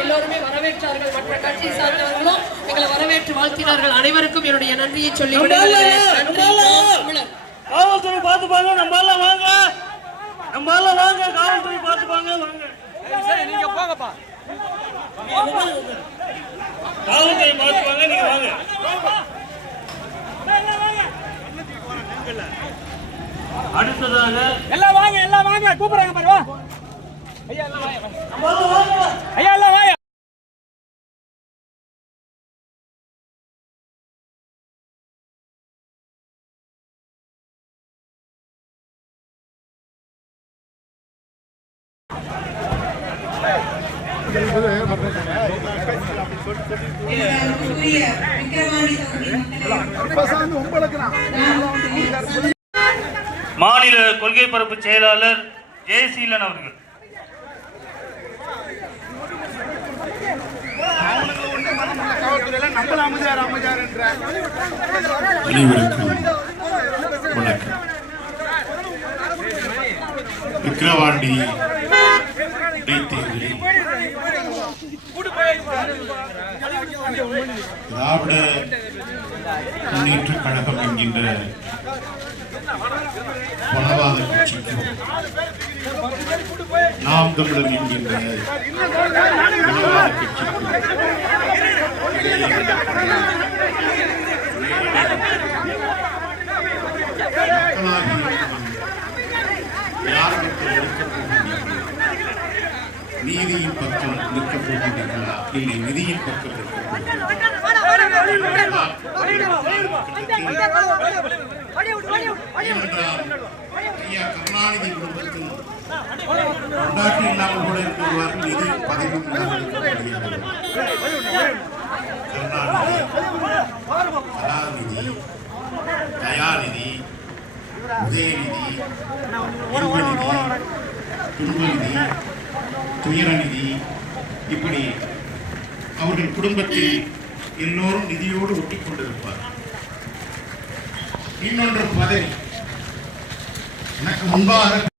எல்லோருமே வரவேற்றார்கள். மற்ற கட்சி சார்ந்தவர்களும் எங்களை வரவேற்று வாழ்த்தினார்கள். அனைவருக்கும் என்னுடைய நன்றியை சொல்லி. காவல்துறை பார்த்துப்பாங்க நம்ம எல்லாம் வாங்க. நம்ம எல்லாம் வாங்க. காவல்துறை பார்த்துப்பாங்க வாங்க. நீங்க போங்கப்பா காவல்துறை பார்த்துப்பாங்க நீங்க வாங்க. அடுத்ததாக எல்லாம் வாங்க எல்லாம் வாங்க. கூப்பிடுறாங்க பாரு வா. ஐயா எல்லாம் மாநில கொள்கை பரப்பு செயலாளர் ஜெயசீலன் அவர்கள். அனைவருக்கும் வணக்கம். விக்கிரவாண்டி இடைத்தேர்தலில் திராவிட முன்னேற்ற கழகம் என்கின்ற பலவாத கட்சிக்கும் நாம் தமிழர் என்கின்ற பலவாத கட்சிக்கும் நீதியின் பக்கம் நிற்க போகிறீர்களா இல்லை நிதியின் பக்கம் ஐயா கருணாநிதி குடும்பத்தில் இல்லாமல் கூட இருக்கிறார்கள் நிதி பதவி முடியாது. கருணாநிதி கலாநிதி தயாநிதி உதயநிதி இன்பநிதி துன்பநிதி துயரநிதி இப்படி அவர்கள் குடும்பத்தில் எல்லோரும் நிதியோடு ஒட்டிக் கொண்டிருப்பார். இன்னொன்று பதவி. எனக்கு முன்பாக